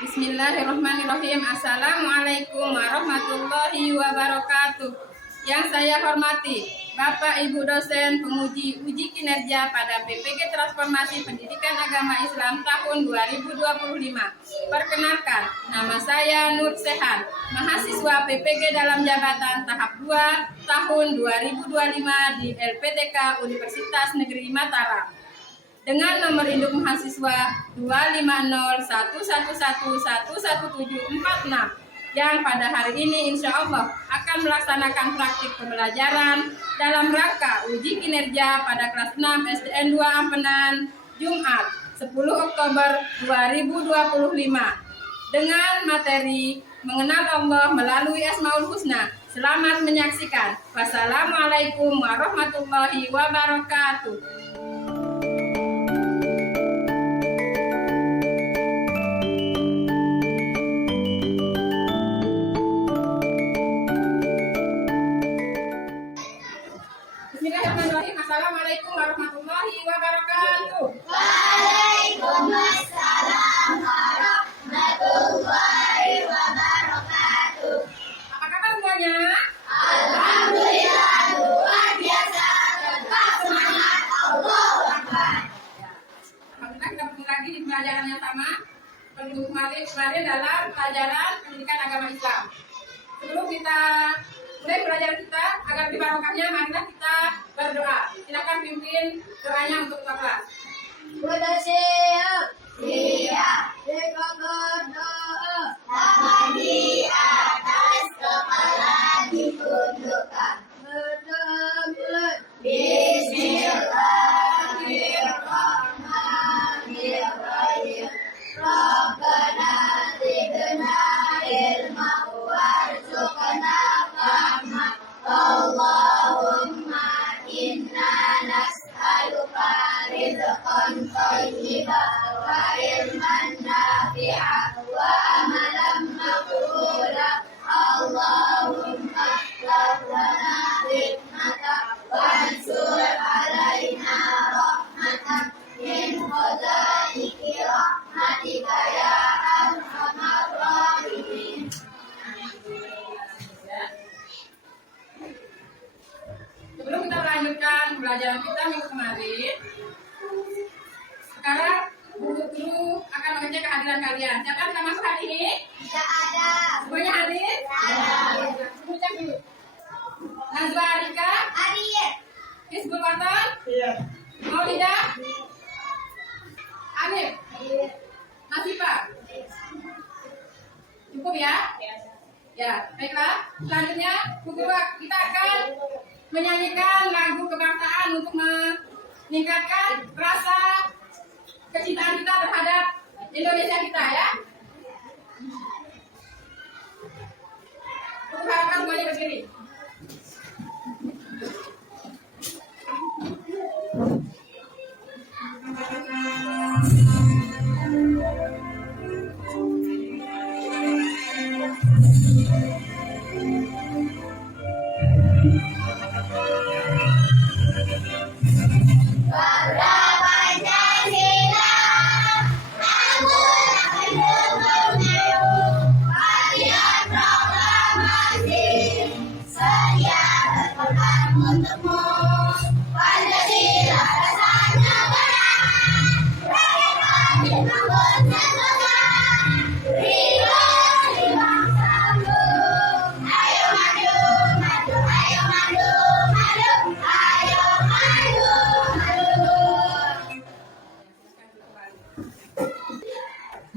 Bismillahirrahmanirrahim. Assalamualaikum warahmatullahi wabarakatuh. Yang saya hormati Bapak Ibu dosen penguji uji kinerja pada PPG Transformasi Pendidikan Agama Islam tahun 2025. Perkenalkan, nama saya Nur Sehan, mahasiswa PPG dalam jabatan tahap 2 tahun 2025 di LPTK Universitas Negeri Mataram. Dengan nomor induk mahasiswa 25011111746 yang pada hari ini insya Allah akan melaksanakan praktik pembelajaran dalam rangka uji kinerja pada kelas 6 SDN 2 Ampenan Jumat 10 Oktober 2025 dengan materi mengenal Allah melalui Asmaul Husna. Selamat menyaksikan. Wassalamualaikum warahmatullahi wabarakatuh. Bismillahirrahmanirrahim. Assalamualaikum warahmatullahi wabarakatuh. Waalaikumsalam warahmatullahi wabarakatuh. Apa kabar semuanya? Alhamdulillah luar biasa, tetap semangat, Allahu Akbar. Alhamdulillah kita bertemu lagi di pelajaran yang sama seperti kemarin dalam pelajaran pendidikan agama Islam. Sebelum kita mulai pelajaran kita agar lebih barokahnya, marilah kita berdoa. Silakan pimpin doanya untuk kelas. Sudah siap? Siap. Kita berdoa. Tangan di atas, kepala ditundukkan. Berdoa. Bismillahirrahmanirrahim. Rabbana zidna ilman warzuqna fahma. Allahumma inna nas'aluka rizqan thayyiban wa ilman nafi'an wa amalan maqbula. Allahumma rabbana hikmatak wansur alaina rahmatak min khazaini rahmatika ya arhamar rahimin. Sebelum kita melanjutkan pelajaran kita minggu kemarin, sekarang guru akan mengecek kehadiran kalian. Siapa yang masuk hari ini? Tidak ada. Semuanya hadir? Ada. Ucap dulu. Nazwa Arika, Hadir. Hizbul Watan, Iya. Maulidah, Amir, Nasifa. Cukup ya? Ya, baiklah. Selanjutnya, guru kita akan menyanyikan lagu kebangsaan untuk meningkatkan rasa kecintaan kita terhadap Indonesia kita ya. Untuk harapkan semuanya berdiri.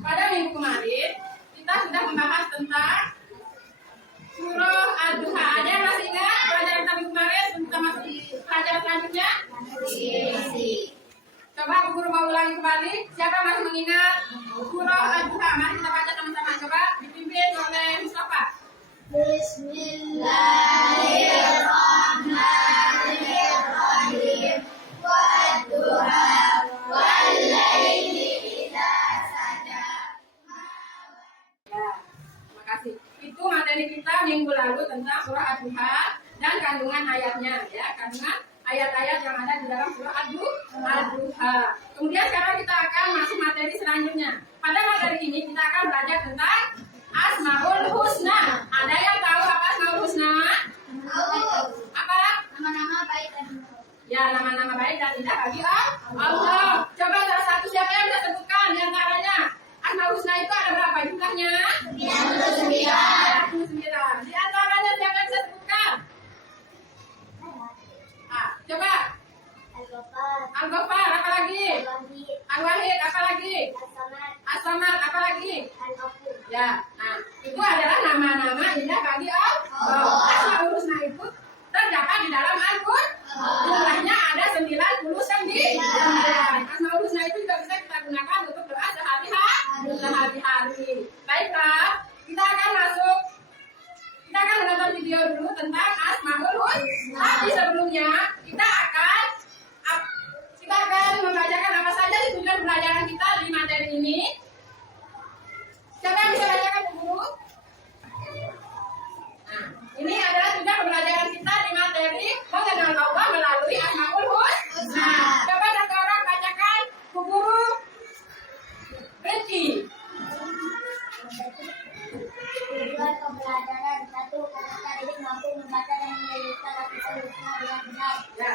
Pada minggu kemarin kita sudah membahas tentang surah Ad-Duha. Ada yang masih ingat pelajaran kami kemarin? Kita masuk pelajaran selanjutnya. Coba Bu Guru mau ulangi kembali. Siapa masih mengingat surah Ad-Duha? Mari kita baca sama-sama. Coba dipimpin oleh Mustafa. Bismillahirrahmanirrahim. Wadduha wallaili idza saja. Ya, terima kasih. Itu materi kita minggu lalu tentang surah Ad-Duha dan kandungan ayatnya ya, kandungan ayat-ayat yang ada di dalam surah Ad-Duha. Kemudian sekarang kita akan masuk materi selanjutnya. Pada materi ini kita akan belajar tentang Asmaul Husna. Ada yang tahu apa Asmaul Husna? Apa? Nama-nama baik dan indah. Ya, nama-nama baik dan indah bagi Allah. Coba salah satu siapa yang bisa sebutkan di antaranya? Asmaul Husna itu ada berapa jumlahnya? 99. Di antaranya siapa yang bisa sebutkan? Coba. Al-Ghaffar, apa lagi? Al-Wahid, apa lagi? As-Samad, apa lagi? Ya, nah itu adalah nama-nama indah bagi Allah. Asmaul Husna itu terdapat di dalam Al-Quran. Jumlahnya ada 99. Asmaul Husna itu juga bisa kita gunakan untuk doa sehari-hari. Baiklah, kita akan menonton video dulu tentang Asmaul Husna. Tapi sebelumnya kita akan membacakan apa saja tujuan pelajaran kita di materi ini. Siapa yang bisa bacakan dulu? Nah, ini adalah tujuan pembelajaran kita di materi mengenal Allah melalui Asmaul Husna. Coba satu orang bacakan, Bu Guru. Reci. Tujuan pembelajaran 1. Peserta didik mampu membaca dan menuliskan Asmaul Husna dengan benar. Ya.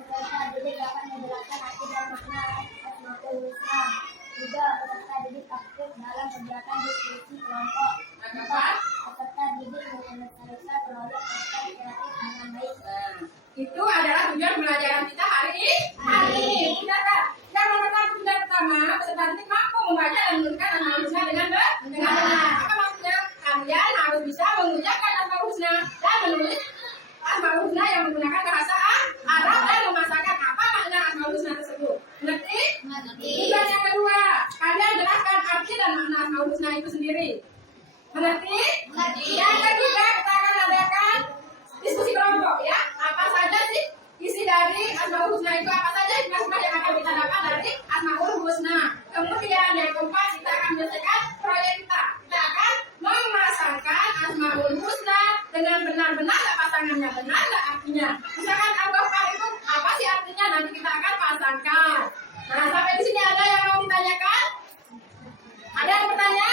Peserta didik dapat menjelaskan arti dan makna Asmaul Husna. 3. Peserta didik aktif dalam kegiatan diskusi kelompok. 4. Peserta didik melestarikan proyek kreatif dengan baik. Itu adalah tujuan pembelajaran kita hari ini. Saudara, yang merupakan tujuan pertama, peserta didik mampu membaca dan menuliskan Asmaul Husna dengan benar. Apa maksudnya? Kalian harus bisa mengucapkan Asmaul Husna dan menulis Asmaul Husna yang menggunakan bahasa Arab dan memasakan apa makna Asmaul Husna tersebut. Mengerti? Tujuan yang kedua, kalian jelaskan arti dan makna Asmaul Husna itu sendiri. Mengerti? Yang ketiga, kita akan adakan diskusi kelompok ya. Apa saja sih isi dari Asmaul Husna itu? Apa saja hikmah yang akan kita dapat dari Asmaul Husna? Kemudian yang keempat, kita akan menyelesaikan proyek kita. Kita akan memasangkan Asmaul Husna dengan benar-benar pasangannya, benar nggak artinya? Misalkan Al-Ghaffar itu apa sih artinya? Nanti kita akan pasangkan. Nah, sampai di sini ada yang mau ditanyakan? Ada yang bertanya?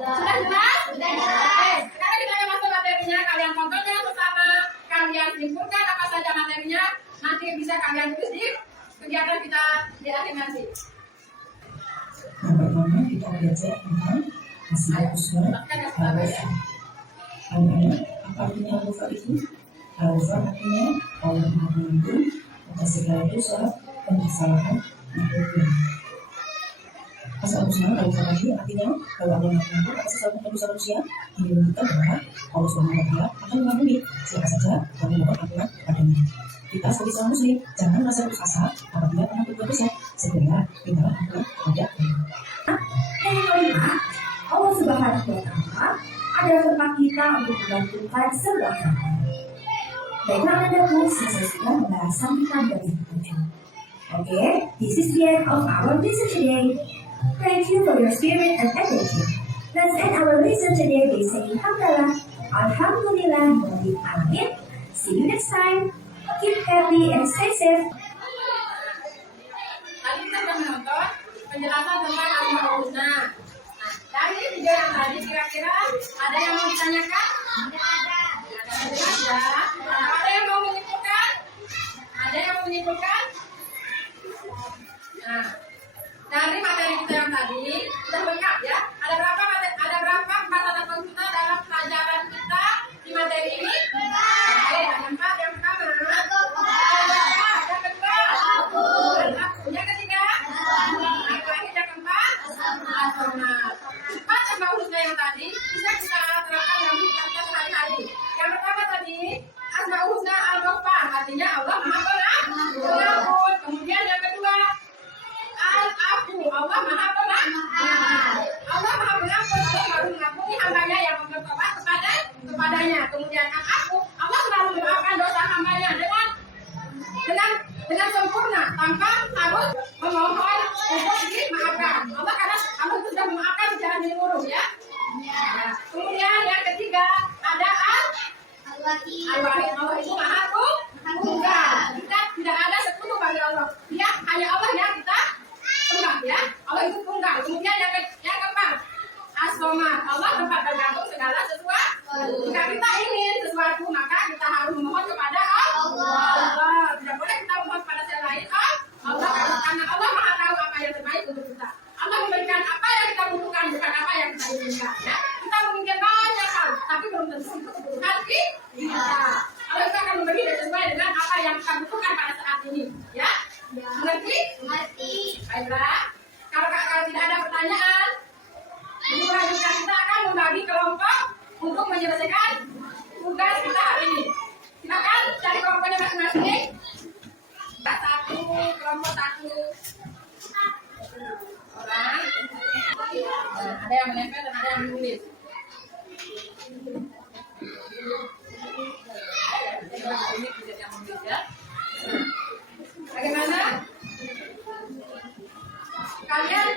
Sudah jelas? Oke, sekarang kita akan masuk materinya. Kalian tontonnya bersama. Kalian simpulkan apa saja materinya. Nanti bisa kalian tulis di kegiatan kita di akhir nanti. Yang pertama kita belajar tentang Asmaul Husna Al-Ghafar. Apa artinya Al-Ghafar itu? Al-Ghafar artinya Allah Maha Pengampun atas segala dosa dan kesalahan makhluknya. Asmaul Husna Al-Ghafar artinya kalau Allah Maha Pengampun atas segala dosa manusia, ini menunjukkan bahwa Allah SWT akan mengampuni siapa saja yang memohon ampunan padanya. Kita sebagai seorang muslim jangan merasa putus asa apabila pernah berbuat dosa, segera mintalah ampunan kepada Allah. Yang kelima, Allah Subhanahu wa Ta'ala adalah tempat kita untuk menggantungkan sebuah harapan. Baiklah Anda-ku, saya sudah pembahasan kita dari tujuh. Okay, this is the end of our lesson today. Thank you for your spirit and attention. Let's end our lesson today by saying Alhamdulillah, Alhamdulillah, Amin. See you next time. Keep happy and stay safe. Tadi kita sudah menonton penjelasan tentang Asmaul Husna. Nah, dari video yang tadi kira-kira ada yang mau ditanyakan? Ada yang mau menyimpulkan? Ada yang mau menyimpulkan? Nah, dari materi kita yang tadi sudah lengkap ya. Ada berapa mata pelajaran kita dalam pelajaran kita di materi ini? Oke, ada 4. Yang pertama, yang ketiga, yang keempat, empat Asmaul Husna yang tadi bisa kita terapkan dalam hidup kita sehari-hari. Yang pertama tadi Asmaul Husna Al-Ghaffar, artinya Allah Maha Pengampun. Kemudian yang kedua Al-Afu, Allah Maha Pengampun. Allah Maha Pengampun, Allah baru mengampuni hambanya yang bertobat kepadanya. Kemudian Al-Afu, Allah selalu memaafkan dosa hambanya dengan sempurna tanpa harus memohon untuk dimaafkan. Allah karena Allah itu sudah memaafkan secara menyeluruh ya. Kemudian yang ketiga ada Al-Wahid. Allah itu Maha Tunggal. Kita tidak ada sekutu bagi Allah. Dia hanya Allah yang somat. Allah tempat bergantung segala sesuatu. Jika kita ingin sesuatu, maka kita harus memohon kepada Allah. Tidak boleh kita memohon pada yang lain. Allah, karena Allah Maha tahu apa yang terbaik untuk kita. Allah memberikan apa yang kita butuhkan, bukan apa yang kita inginkan. Ya? Kita menginginkan banyak hal, tapi belum tentu itu kebutuhan kita. Allah itu akan memberi sesuai dengan apa yang kita butuhkan pada saat ini. Ya, mengerti? Baiklah. Kalau tidak ada pertanyaan, selanjutnya kita akan membagi kelompok untuk menyelesaikan tugas kita hari ini. Silakan cari kelompoknya masing-masing. Satu, kelompok satu. Orang. Ada yang menempel dan ada yang menulis. Ini tidak yang menulis ya. Bagaimana? Kalian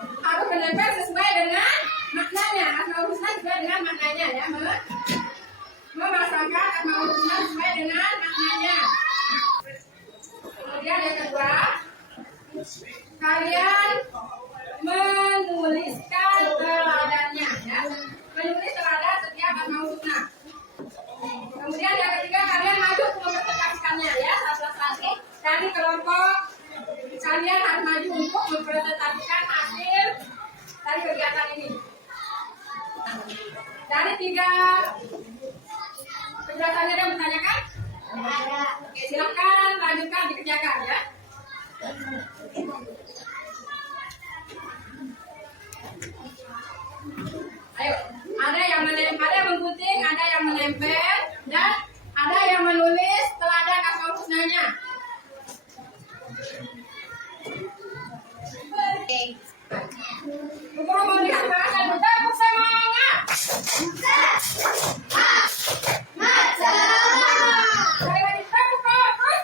harus menempel sesuai dengan maknanya. Asmaul Husna sesuai dengan maknanya ya. Memasangkan Asmaul Husna sesuai dengan maknanya. Kemudian yang kedua, kalian menuliskan teladannya ya. Menulis teladan setiap Asmaul Husna. Kemudian yang ketiga, kalian maju mempresentasikannya ya satu-satu dari kelompok. Kalian harus maju untuk mempresentasikan hasil dari kegiatan ini. Dari tiga penjelasannya ada yang bertanyakan? Oke, silakan lanjutkan dikerjakan ya. Ayo, ada yang menggunting, ada yang menempel, dan ada yang menulis teladan Asmaul Husnanya. Untuk melihat bahasa bertepuk semangat. Sekali tepuk terus.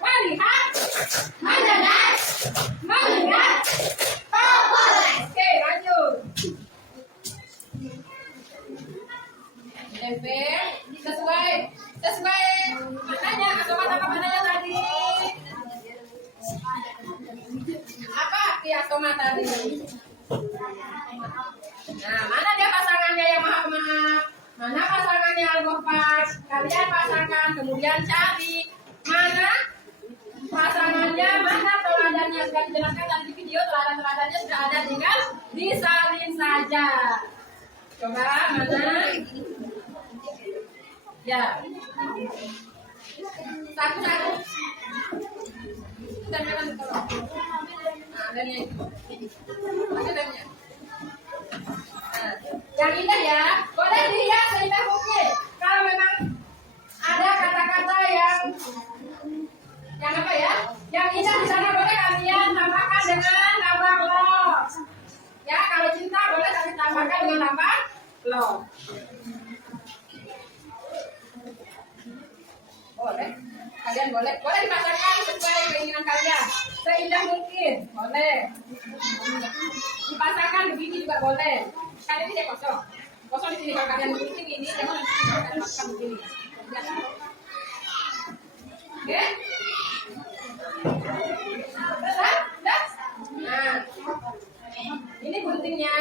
Melihat, mendengar, melihat. Oke, lanjut. Tempel sesuai maknanya atau apa maknanya tadi? Apa arti asoma tadi? Nah, mana dia pasangannya yang maaf-maaf? Mana pasangannya al-Ghafar? Kalian pasangkan, kemudian cari mana pasangannya, mana teladannya. Sudah dijelaskan tadi di video, teladan-teladannya sudah ada, tinggal disalin saja. Coba mana? Ya, satu-satu. Dan jangan ditolong. Nah, adanya itu. Adanya. Nah, yang indah ya, boleh dilihat seindah mungkin. Kalau memang ada kata-kata yang apa ya? Yang indah di sana boleh kalian tambahkan dengan lambang lo. Ya, kalau cinta boleh kalian tambahkan dengan lambang lo. Boleh, kalian boleh dipasangkan sesuai keinginan kalian, seindah mungkin, boleh. Dipasangkan begini juga boleh. Kan ini dia kosong di sini. Kalau kalian gunting ini, jangan kalian pasang begini. Oke? Sudah? Nah, ini guntingnya.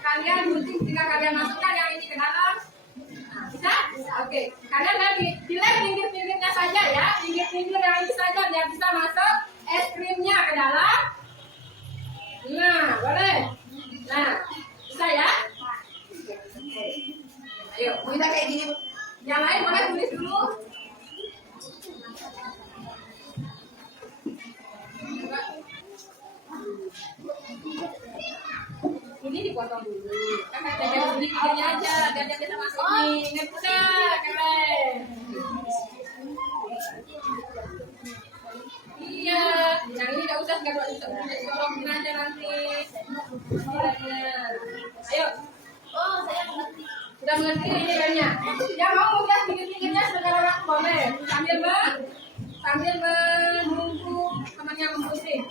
Kalian gunting jika kalian masukkan yang ini ke dalam. Bisa? Oke. Kalian lagi dilem pinggir-pinggirnya saja ya. Pinggir-pinggir yang ini saja biar bisa masuk es krimnya ke dalam. Nah, boleh. Nah, bisa ya? Ayo, kita kayak gini. Yang lain boleh tulis dulu. Ini dipotong dulu. Kan jangan sedikitnya aja, biar dia bisa masuk nih. Ngerti? Keren. Iya, yang ini nggak usah dorongin aja nanti. Ayo. Oh, saya mengerti. Sudah mengerti ini bannya. Yang mau melihat pinggir-pinggirnya sebentar waktu boleh. Sambil menunggu temannya memutih.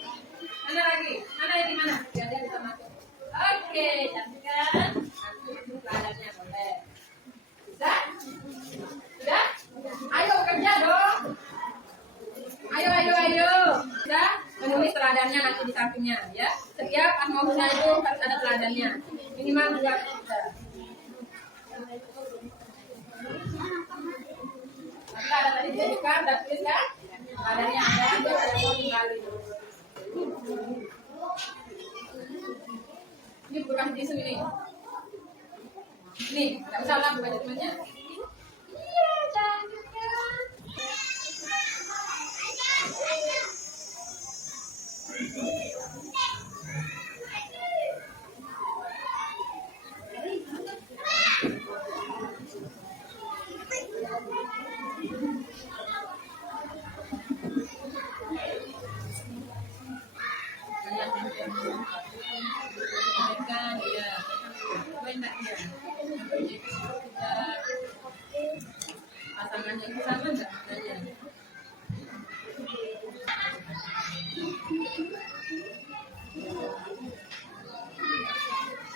Mana lagi? Mana yang di mana? Biar dia bisa masuk. Oke, cantik kan? Nanti itu keadaannya boleh. Bisa? Sudah? Ayo kerja dong. Ayo. Sudah? Menulis teladannya nanti di sampingnya ya. Setiap Asmaul Husna itu harus ada teladannya. Minimal 2 atau 3. Maka ada tadi dia juga ada tulis kan? Teladannya ada, itu ada yang kembali. Ini bukan tisu ini. Nih, nggak usah lah buat temannya. Iya, cantik kan? Pasangannya itu sama enggak?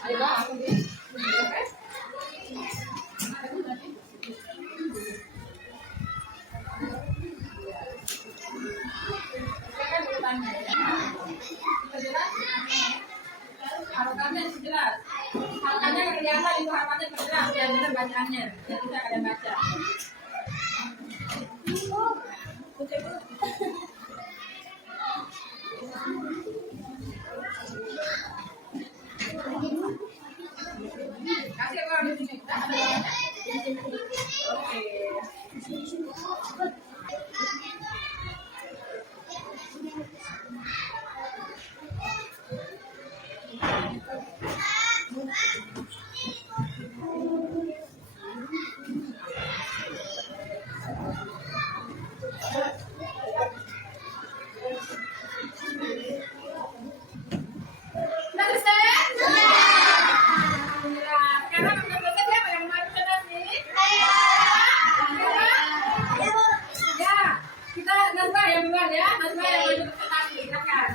Ayo bang, aku di. Harapannya jelas. Harapannya kelihatan itu harapannya jelas. Yang benar bacaannya, yang tidak ada baca. Kasih orang di sini. Oke. Udah selesai? Alhamdulillah. Sekarang udah selesai, siapa yang mau ikut nasi? Ya, kita Nazbah yang duluan ya. Nazbah yang maju ke nasi, silakan.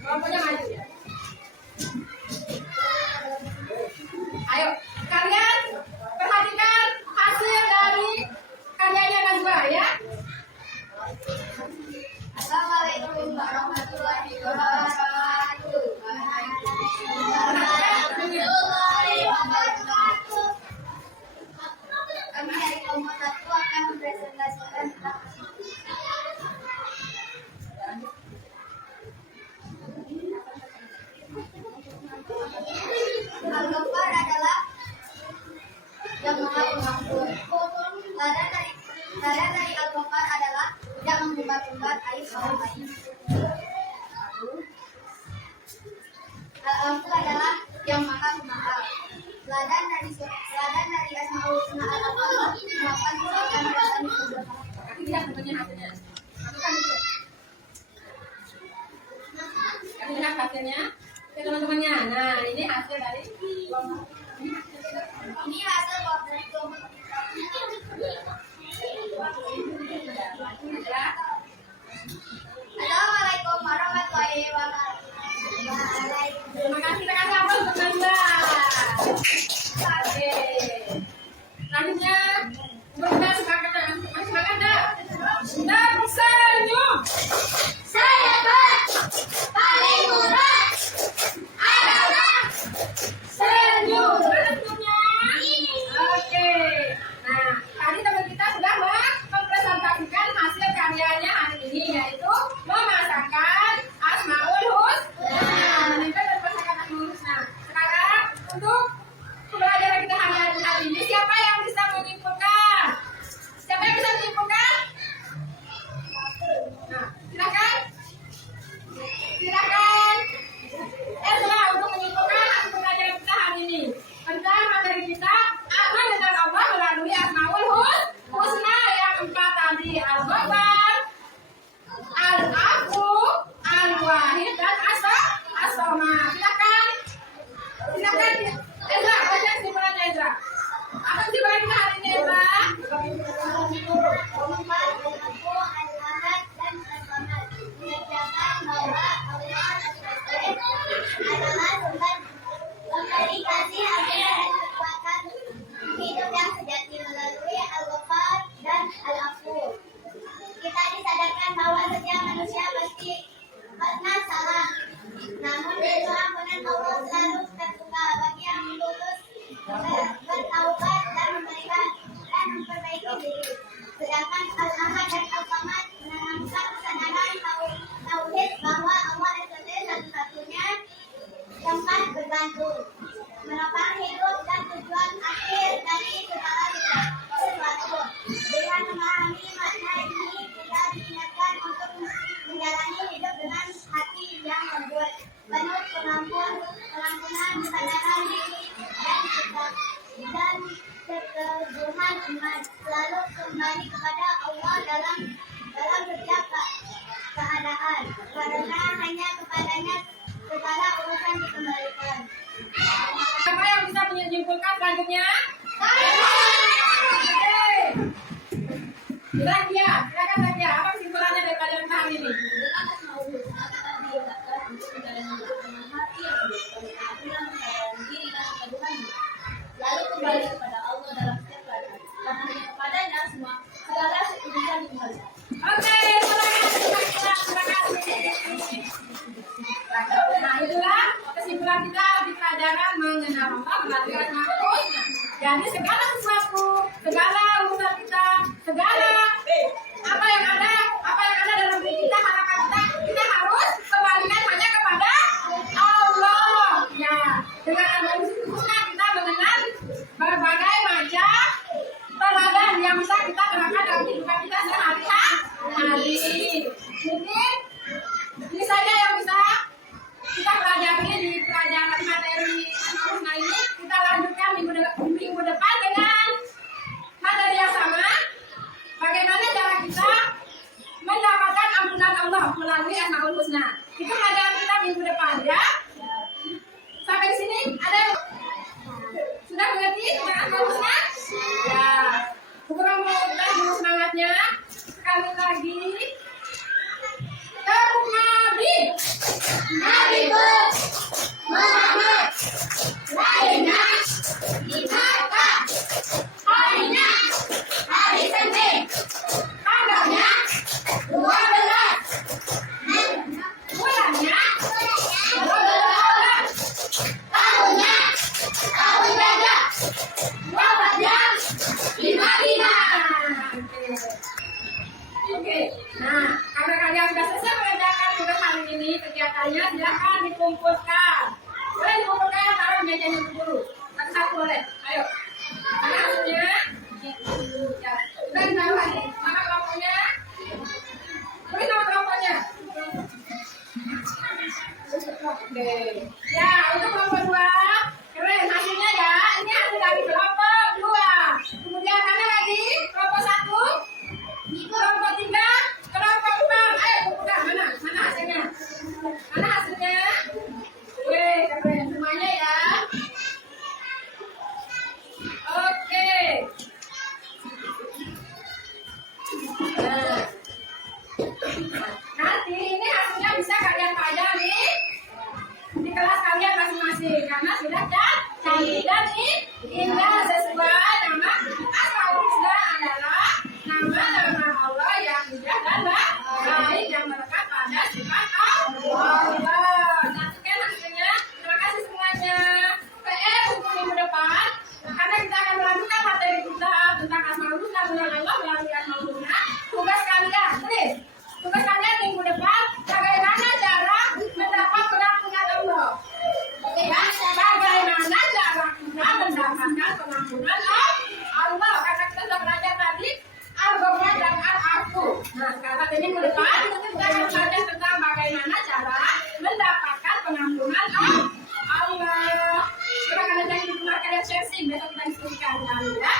Kelompoknya maju ya. Ayo, kalian perhatikan hasil dari karyanya Nazbah ya. Assalamualaikum warahmatullahi wabarakatuh. Warahmatullahi wabarakatuh. Kami dari kelompok 1 akan mempresentasikan Al-Ghaffar adalah yang maha pengampun. Ladan dari Al-Ghaffar adalah tidak mengumbar-umbar aib kaum lain. Al-Afu adalah yang maha pemaaf. Ladan dari Asmaul Husna Al-Afu melakukan tindakan perasaan kedua. Kasih lihat temannya hasilnya. Masukkan itu. Kasih lihat hasilnya ke teman-temannya. Nah, ini hasil dari kelompok. Ini hasil dari kelompok. Assalamualaikum warahmatullahi wabarakatuh. Terima kasih apa untuk Nanda. Oke. Selanjutnya berikan semangat dah. Dan senyum. Saya paling murah adalah Senyum. Senyumnya. Oke. Nah, tadi teman kita sudah mempresentasikan hasil karyanya hari ini, yaitu memasakkan Asmaul Husna. Nah, kita berpasangan Asmaul Husna. membantu menopang hidup dan tujuan akhir dari segala sesuatu. Dengan memahami makna ini, kita diingatkan untuk menjalani hidup dengan hati yang lembut, penuh pengampunan, kesadaran diri, dan keteguhan iman, selalu kembali kepada Allah dalam setiap keadaan, karena hanya kepadanya segala urusan dikembalikan. Siapa yang bisa menyimpulkan selanjutnya? Zakia, silakan Zakia. Apa kesimpulannya dari pelajaran hari ini? Lalu kembali kepada Allah dalam setiap keadaan, karena hanya kepadanya semua segala urusan dikembalikan. Oke, terima kasih. Nah, itulah kesimpulan kita di pelajaran mengenal pelajaran makhluk. Jadi segala sesuatu, segala urusan kita, segala apa yang ada dalam diri kita, harapan kita harus kembalikan hanya kepada Allah. Ya, dengan adanya kita mengenal berbagai macam teladan yang bisa kita terapkan dalam kehidupan kita sehari-hari. Mungkin ini saja yang bisa kita pelajari di pelajaran materi Al-Husna ini. Kita lanjutkan minggu depan dengan materi yang sama. Bagaimana cara kita mendapatkan ampunan Allah melalui Asmaul Husna. Itu pelajaran kita minggu depan ya. Sampai di sini ada yang sudah mengerti tentang Asmaul Husna? Ya. Kurang dulu semangatnya. Sekali lagi. Nabi Muhammad lainnya dimaka harinya hari Senin tanggalnya 12 bulannya 12 tahun gajah wafatnya di Madinah. Oke. Nah, karena kalian sudah selesai mengerjakan tugas hari ini, kegiatannya silahkan dikumpulkan. Boleh dikumpulkan, taruh di meja yang dulu. Satu-satu boleh. Ayo. Mana hasilnya? Ya. Sudah ditaruh lagi. Mana kelompoknya? Beri nama kelompoknya. Oke. Ya, untuk kelompok 2. Keren hasilnya ya. Ini hasil dari kelompok 2. Kemudian mana lagi? Kelompok 1. Kelompok 3, kelompok 4. Ayo kumpulkan. Mana hasilnya? Mana hasilnya? Wih, keren semuanya ya. Oke. Nah, nanti ini hasilnya bisa kalian pajang di kelas kalian masing-masing karena sudah canggih dan indah sesuai nama Asmaul Husna adalah nama Allah yang indah dan baik yang melekat pada sifat Allah. Nantikan hasilnya. Terima kasih semuanya. PR untuk minggu depan karena kita akan melanjutkan materi kita tentang Asmaul Husna mengenal Allah melalui Asmaul Husna. Tugas kalian, tugas kalian minggu depan bagaimana cara mendapat pengampunan Allah. Ya, bagaimana cara kita mendapatkan pengampunan Allah? Karena kita sudah belajar tadi Al-Ghafur dan Al-Afu. Nah, sekarang ini ke depan kita akan belajar tentang bagaimana cara mendapatkan pengampunan Allah. Coba kalian jangan di rumah kalian sharing, besok kita diskusikan dulu ya.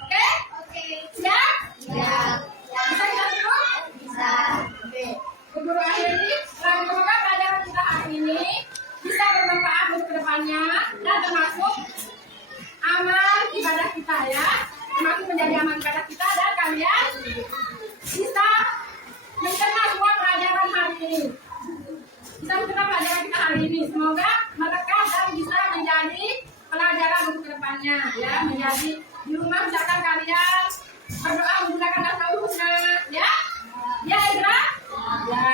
Oke? Siap? Ya. Bisa kita dulu? Bisa. Oke. Guru akhir ini, semoga pelajaran kita hari ini bisa bermanfaat untuk kedepannya dan termasuk amal ibadah kita ya. Termasuk menjadi amal ibadah kita dan kalian bisa mencerna semua pelajaran hari ini. Bisa mencerna pelajaran kita hari ini. Semoga melekat dan bisa menjadi pelajaran untuk kedepannya ya. Menjadi di rumah misalkan kalian berdoa menggunakan Asmaul Husna ya. Ya Indra? Ya.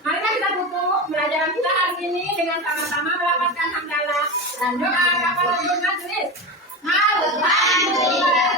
Mari kita tutup pelajaran kita hari ini dengan sama-sama melafazkan hamdalah dan doa kepada Tuhan. Alhamdulillah.